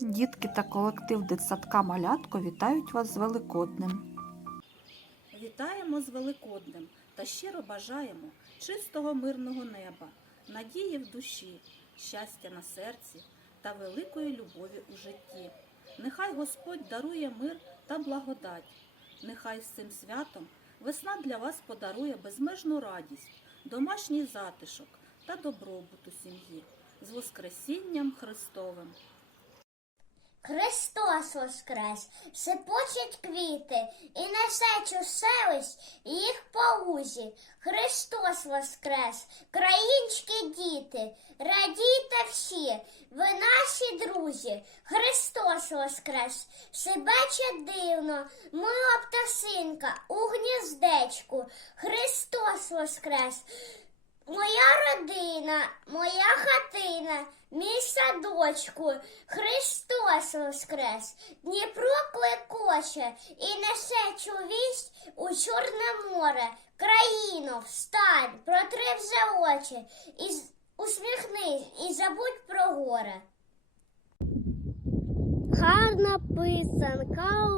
Дітки та колектив дитсадка Малятко вітають вас з Великоднем. Вітаємо з Великоднем та щиро бажаємо чистого мирного неба, надії в душі, щастя на серці та великої любові у житті. Нехай Господь дарує мир та благодать. Нехай з цим святом весна для вас подарує безмежну радість, домашній затишок та добробут у сім'ї з Воскресінням Христовим. Христос воскрес, сипочуть квіти і несе чуселись їх по лузі. Христос воскрес, країнські діти, радійте всі, ви наші друзі. Христос воскрес, сибече дивно, мила птасинка у гніздечку. Христос воскрес. Моя родина, моя хатина, мій садочку, Христос воскрес, Дніпро клекоче і несе цю вість у Чорне море. Країно, встань, протри вже очі, і усміхнись і забудь про горе. Гарна писанка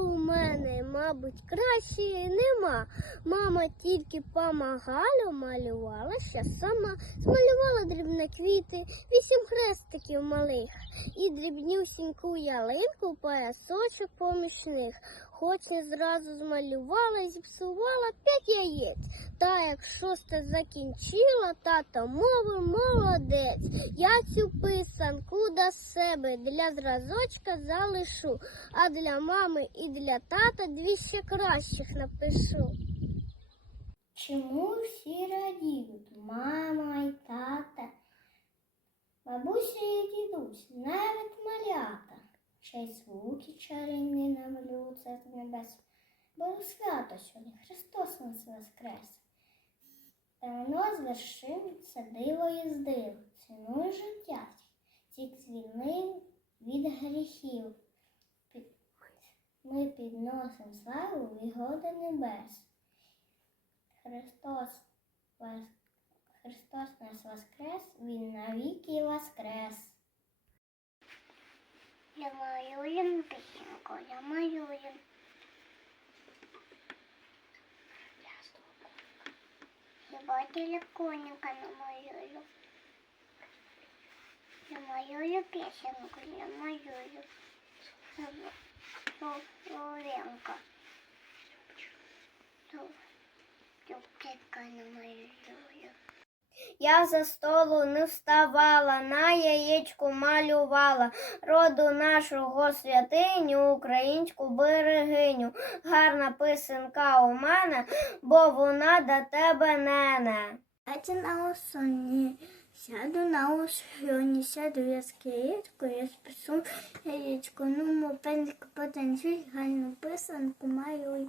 мене, мабуть, кращої нема. Мама тільки помагала, малювалася сама, змалювала дрібні квіти, вісім хрестиків малих і дрібнюсіньку ялинку, поясочок поміж них. Хоч не зразу змалювала і зіпсувала п'ять яєць. Та як шосте закінчила, тато мовив молодець. Я цю писанку до себе для зразочка залишу, а для мами і для тата дві ще кращих напишу. Чому всі радіють, мама і тата, бабуся і дідусь, навіть ще й звуки чарівні намалюються з небес. Бо свято сьогодні Христос нас воскрес. Та воно звершиться диво і здив, цінуй життя, ці звільнив від гріхів. Ми підносимо славу вигоди небес. Христос, Христос нас воскрес, Він навіки воскрес. Я малюю пісеньку, я малюю. Хіба телефонника намалюю. Я малюю пісеньку, я малюю. Лоленка. Дубчика намалюю. Я за столу не вставала, на яєчку малювала роду нашого святиню, українську берегиню. Гарна писанка у мене, бо вона до тебе нене. Сяду на осоні, сяду на осоні, сяду я з києчку, я спису яєчко, ну, мо пензик потанцюй, гарну писанку малюй.